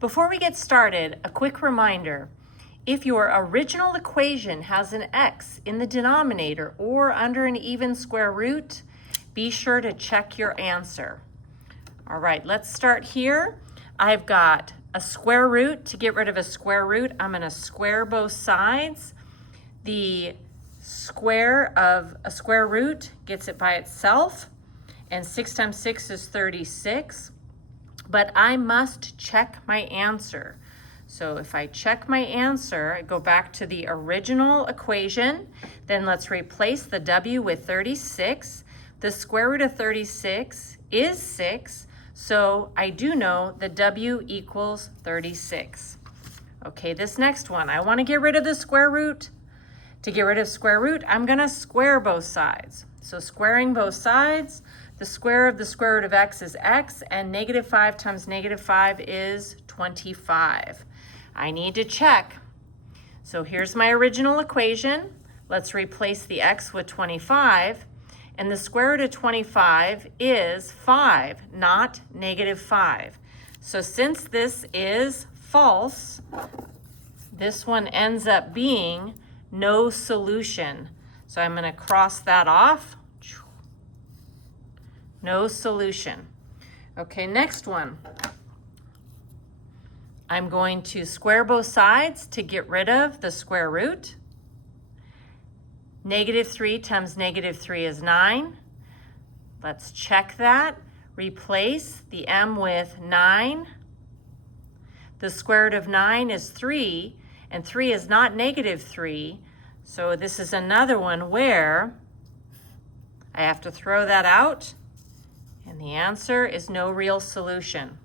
Before we get started, a quick reminder. If your original equation has an x in the denominator or under an even square root, be sure to check your answer. All right, let's start here. I've got a square root. To get rid of a square root, I'm going to square both sides. The square of a square root gets it by itself, and 6 times 6 is 36. But I must check my answer. So if I check my answer, I go back to the original equation, then let's replace the w with 36. The square root of 36 is 6, so I do know the w equals 36. Okay, this next one, I want to get rid of the square root. To get rid of square root, I'm going to square both sides. So squaring both sides, the square of the square root of x is x, and negative 5 times negative 5 is 25. I need to check. So here's my original equation. Let's replace the x with 25, and the square root of 25 is 5, not negative 5. So since this is false, this one ends up being no solution. So I'm going to cross that off. No solution. Okay, next one. I'm going to square both sides to get rid of the square root. Negative 3 times negative 3 is 9. Let's check that. Replace the m with 9. The square root of 9 is 3, and 3 is not negative 3. So this is another one where I have to throw that out. And the answer is no real solution.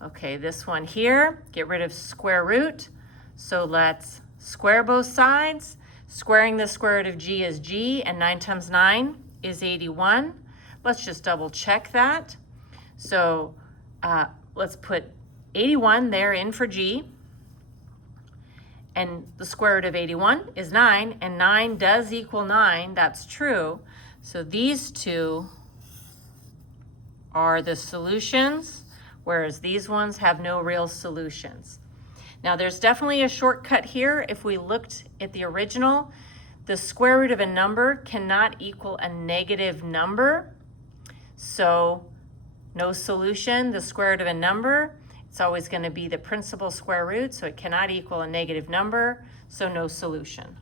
Okay, this one here, get rid of square root. So let's square both sides. Squaring the square root of g is g, and 9 times 9 is 81. Let's just double check that. So let's put 81 there in for g. And the square root of 81 is 9, and 9 does equal 9. That's true. So these two are the solutions, whereas these ones have no real solutions. Now there's definitely a shortcut here. If we looked at the original, the square root of a number cannot equal a negative number. So no solution. The square root of a number, it's always going to be the principal square root, so it cannot equal a negative number, so no solution.